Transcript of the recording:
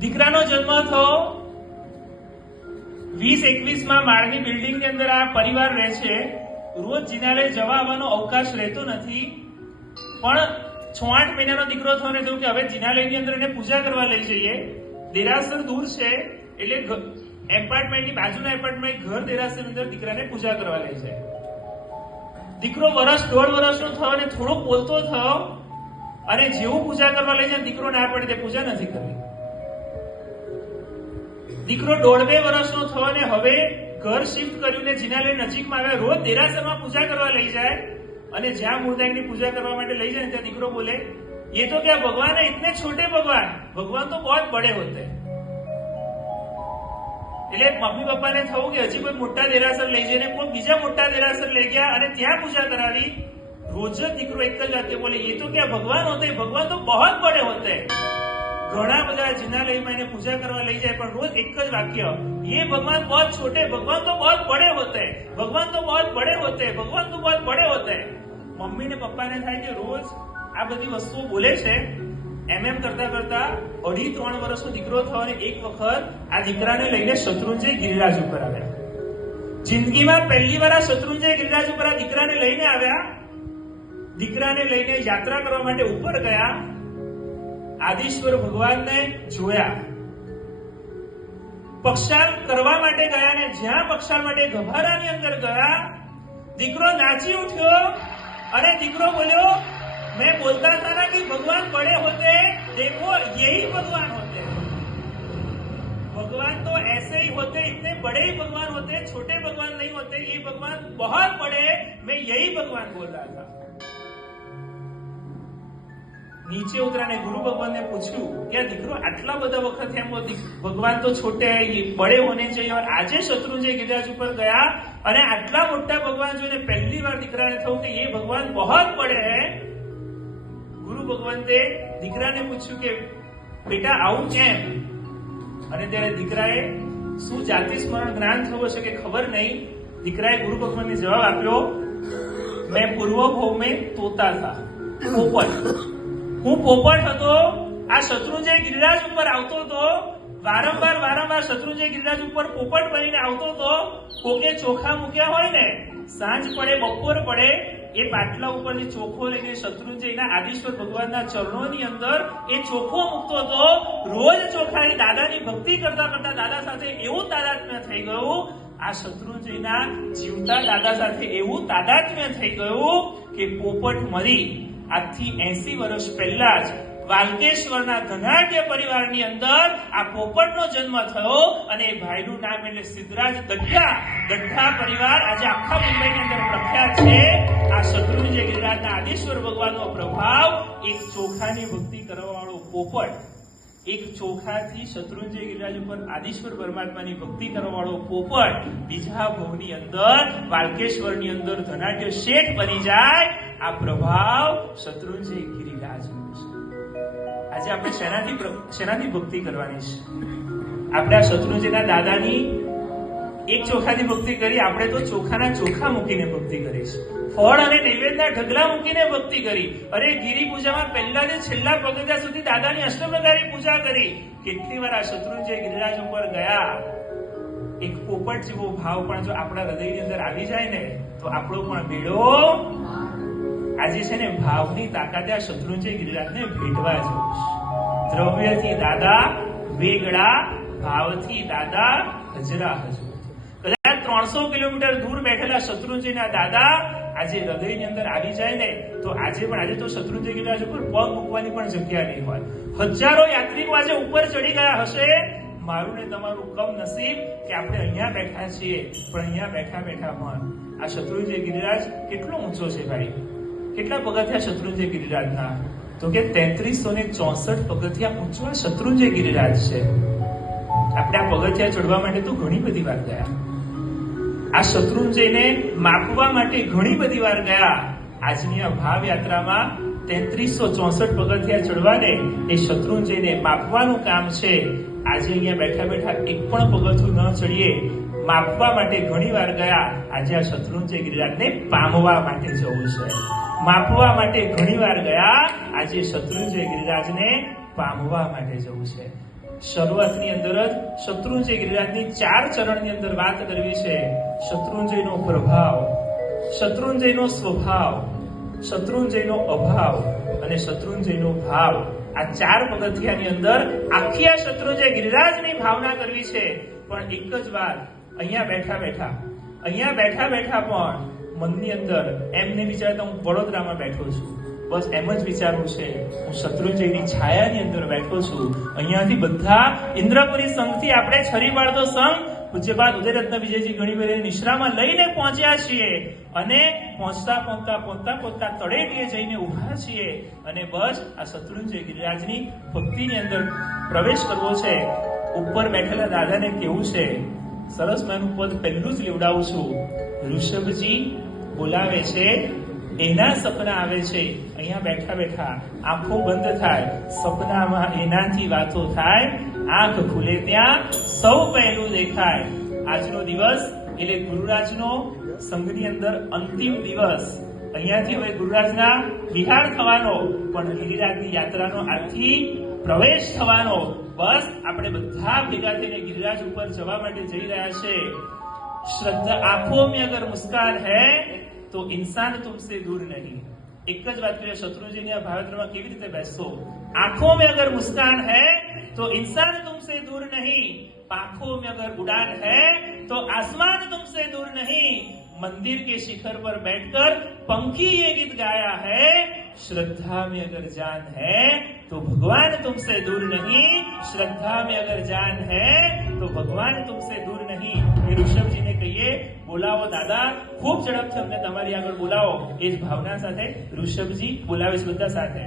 દીકરાનો જન્મ થયો 20-21 માળની બિલ્ડિંગ ની અંદર આ પરિવાર રહે છે. રોજ જિનાલય જવા આવવાનો અવકાશ રહેતો નથી, પણ 6-8 મહિનાનો દીકરો થયો ને થયું કે હવે જિનાલયની અંદર એને પૂજા કરવા લઈ જઈએ. દેરાસર દૂર છે એટલે એપાર્ટમેન્ટની બાજુના એપાર્ટમેન્ટ ઘર દેરાસરની અંદર દીકરાને પૂજા કરવા લઈ જાય. દીકરો 1.5 વર્ષનો થયો અને થોડો બોલતો થયો અને જેવું પૂજા કરવા લઈ જાય દીકરો ના પડે તે પૂજા નથી કરવી. દીકરો 1.5-2 વર્ષનો થયો અને હવે ઘર શિફ્ટ કર્યું ને જિનાલય નજીકમાં આવ્યા. રોજ દેરાસરમાં પૂજા કરવા લઈ જાય અને જ્યાં મૂળદાયકની પૂજા કરવા માટે લઈ જાય ત્યાં દીકરો બોલે, ये तो क्या भगवान है, इतने छोटे भगवान, भगवान तो बहुत बड़े होते हैं. એટલે મમ્મી પપ્પાને થયું કે હજી કોઈ મોટા દેરાસર લઈ જઈને કોઈ બીજા મોટા દેરાસર લઈ ગયા અને ત્યાં પૂજા કરાવી. રોજ જ દીકરો એક જ વાક્ય બોલે, ये तो क्या भगवान होते हैं, भगवान तो बहुत बड़े होते हैं. ઘણા બધા જિનાલયમાં એને પૂજા કરવા લઈ જાય પણ રોજ એક જ વાક્ય, ये भगवान बहुत छोटे, भगवान तो बहुत बड़े होते हैं, भगवान तो बहुत बड़े होते हैं, भगवान तो बहुत बड़े होते हैं. મમ્મી ને પપ્પાને થાય કે રોજ આ બધી વસ્તુઓ બોલે છે. એમ કરતા કરતા 2.5-3 વર્ષનો દીકરો થયો અને એક વખત આ દીકરાને લઈને શત્રુંજય ગિરિરાજ ઉપર આવ્યા. જિંદગીમાં પહેલી વાર આ શત્રુંજય ગિરિરાજ ઉપર આ દીકરાને લઈને આવ્યા. દીકરાને લઈને યાત્રા કરવા માટે ઉપર ગયા. આદિશ્વર ભગવાનને જોયા. પક્ષાલ કરવા માટે ગયા ને જ્યાં પક્ષાલ માટે ગભારાની અંદર ગયા દીકરો નાચી ઉઠ્યો અને દીકરો બોલ્યો, मैं बोलता था ना कि भगवान बड़े होते, देखो यही भगवान होते. भगवान तो ऐसे ही होते, इतने बड़े ही भगवान होते, छोटे भगवान नहीं होते. ये भगवान बहुत बड़े, मैं यही भगवान बोल रहा था. नीचे उतरा ने गुरु भगवान ने पूछू क्या દીકરો આટલા બધા વખત એમ ભગવાન તો છોટે બડે હોને चाहिए और આજે શત્રુંજય ગિરિરાજ ઉપર ગયા અને આટલા મોટા ભગવાન જોઈને પહેલી વાર દીકરાને થયું કે ये भगवान बहुत बड़े हैं. ગુરુ ભગવંતે દીકરાને પૂછ્યું કે બેટા આવું કેમ? અને ત્યારે દીકરાએ શું જાતિ સ્મરણ જ્ઞાન થયું છે કે ખબર નહીં. દીકરાએ ગુરુ ભગવાનને જવાબ આપ્યો, મેં પૂર્વ ભવ મેં તોતા था, પોપટ. હું પોપટ હતો. આ શત્રુંજય ગિરિરાજ ઉપર આવતો હતો. વારંવાર શત્રુંજય ગિરિરાજ ઉપર પોપટ બનીને આવતો હતો. કોકે ચોખા મૂક્યા હોય ને, સાંજ પડે બપોર પડે એ પાટલા ઉપરથી ચોખો લઈને શત્રુંજયના આદિશ્વર ભગવાનના ચરણોની અંદર એ ચોખો મૂકતો હતો. રોજ ચોખાની દાદાની ભક્તિ કરતા કરતા દાદા સાથે એવું તાદાત્મ્ય થઈ ગયું. આ શત્રુંજયના જીવતા દાદા સાથે એવું તાદાત્મ્ય થઈ ગયું કે પોપટ મરી આજથી 80 વર્ષ પહેલા જ વાલકેશ્વરના ધનાઢ્ય પરિવારની અંદર આ પોપટનો જન્મ થયો અને એ ભાઈનું નામ એટલે સિદ્ધરાજ ગઢા પરિવાર આજે આખા મુંબઈની અંદર પ્રખ્યાત છે. આ શત્રુંજય ગિરિરાજના આદિશ્વર ભગવાનનો પ્રભાવ એક ચોખાની ભક્તિ કરવા વાળો પોપટ, એક ચોખાથી શત્રુંજય ગિરિરાજ ઉપર આદિશ્વર પરમાત્માની ભક્તિ કરવા વાળો પોપટ બીજા ભવની અંદર વાલકેશ્વરની અંદર ધનાઢ્ય શેઠ બની જાય. આ પ્રભાવ શત્રુંજય ગિરિરાજનો છે. આજે આપણે શેનાથી ભક્તિ કરવાની છે? આપણે આ શત્રુંજયના દાદાની એક ચોખાથી ભક્તિ કરી. આપણે તો ચોખાના ચોખા મૂકીને ભક્તિ કરી છે. ફળ અને નૈવેદ્યના ઢગલા મૂકીને ભક્તિ કરી. અરે ગિરી પૂજામાં પહેલાથી છેલ્લા પગથિયા સુધી દાદાની અષ્ટપ્રકારની પૂજા કરી. કેટલી વાર આ શત્રુંજય ગિરિરાજ ઉપર ગયા. એક પોપટ જેવો ભાવ પણ જો આપણા હૃદયની અંદર આવી જાય ને તો આપણો પણ બેડો. આજે છે ને ભાવની તાકાતે આ શત્રુંજય ગિરિરાજને ભેટવા જવું છે. દ્રવ્યથી દાદા વેગળા, ભાવથી દાદા હજરા હજુ. કદાચ 300 કિલોમીટર દૂર બેઠેલા શત્રુંજયના દાદા આજે હૃદયની અંદર આવી જાય ને તો આજે તો શત્રુંજય ગિરિરાજ ઉપર પગ મૂકવાની પણ જગ્યા નહીં હોય. હજારો યાત્રિકો આજે ઉપર ચડી ગયા હશે. મારું ને તમારું કમ નસીબ કે આપણે અહીંયા બેઠા છીએ, પણ અહીંયા બેઠા બેઠા પણ આ શત્રુંજય ગિરિરાજ કેટલો ઊંચો છે ભાઈ? કેટલા પગથિયા શત્રુંજય ગિરિરાજના? તો કે 3364 પગથિયા ઊંચો શત્રુંજય ગિરિરાજ છે. આપણે આ પગથિયા ચડવા માટે તો ઘણી બધી વાર ગયા. આ શત્રુંજયને માપવા માટે ઘણી બધી વાર ગયા. આજની આ ભાવ યાત્રામાં 3364 પગથિયા ચડવાને એ શત્રુંજયને માપવાનું કામ છે. આજે અહીંયા બેઠા બેઠા એક પણ પગથિયું ન ચડીએ માપવા માટે ઘણી વાર ગયા. આજે આ શત્રુંજય ગિરિરાજને પામવા માટે જવું છે. માપવા માટે ઘણી વાર ગયા. આજે શત્રુંજય ગિરિરાજને પામવા માટે જવું છે. શરૂઆતની અંદર જ શત્રુંજય ગિરિરાજની 4 ચરણની અંદર વાત કરવી છે. શત્રુંજયનો પ્રભાવ, શત્રુંજયનો સ્વભાવ, શત્રુંજયનો અભાવ અને શત્રુંજયનો ભાવ. આ 4 પગથિયાની અંદર આખી આ શત્રુંજય ગિરિરાજની ભાવના કરવી છે. પણ એક જ વાત, અહીંયા બેઠા બેઠા પણ મનની અંદર એમને વિચારતા હું વડોદરામાં બેઠો છું, બસ એમ જ વિચારવું છે હું શત્રુંજયની છાયાની અંદર બેઠો છું. અહીંયાથી બધા ઇન્દ્રપુરી સંઘથી આપણે છરીબાળતો સંઘ પૂજ્યપાદ ઉદયરત્ન વિજયજી ઘણીબેન નિશ્રામાં લઈને પહોંચ્યા છીએ અને પહોંચતા તળેટીએ જઈને ઉભા છીએ અને બસ આ શત્રુંજય ગિરિરાજની ભક્તિની અંદર પ્રવેશ કરવો છે. ઉપર બેઠેલા દાદાને કેવું છે, સરસ મજાનું પદ પહેલું જ લેવડાવું છું. ઋષભજી બોલાવે છે, એના સપના આવે છે. અહીંયા બેઠા આંખો બંધ થાય, સપનામાં એનાથી વાતો થાય. આંખ ખુલે ત્યાં સૌ પહેલું દેખાય. આજનો દિવસ એટલે ગુરુરાજનો સંઘની અંદર અંતિમ દિવસ. અહીંયાથી હવે ગુરુરાજના વિહાર થવાનો, પણ ગિરિરાજની યાત્રાનો આજથી પ્રવેશ થવાનો. બસ આપણે બધા ભેગા થઈને ગિરિરાજ ઉપર જવા માટે જઈ રહ્યા છે. શ્રદ્ધા આંખોं में अगर मुस्कान है तो इंसान तुमसे दूर नहीं. एक જ વાત કરીએ શત્રુંજયની આ ભાવયાત્રામાં કેવી રીતે બેસશો. आंखों में अगर मुस्कान है तो इंसान तुमसे दूर नहीं. पांखों में अगर उड़ान है तो आसमान तुमसे दूर नहीं. मंदिर के शिखर पर बैठकर पंखी ये गीत गाया है. श्रद्धा में अगर जान है तो भगवान तुमसे दूर नहीं. श्रद्धा में अगर जान है तो भगवान तुमसे दूर नहीं. ये ऋषभजीને કહીએ, બોલાવો દાદા, ખૂબ ઝડપથી અમને તમારી આગળ બોલાવો. એ જ ભાવના સાથે ઋષભજી બોલાવે છે બધા સાથે.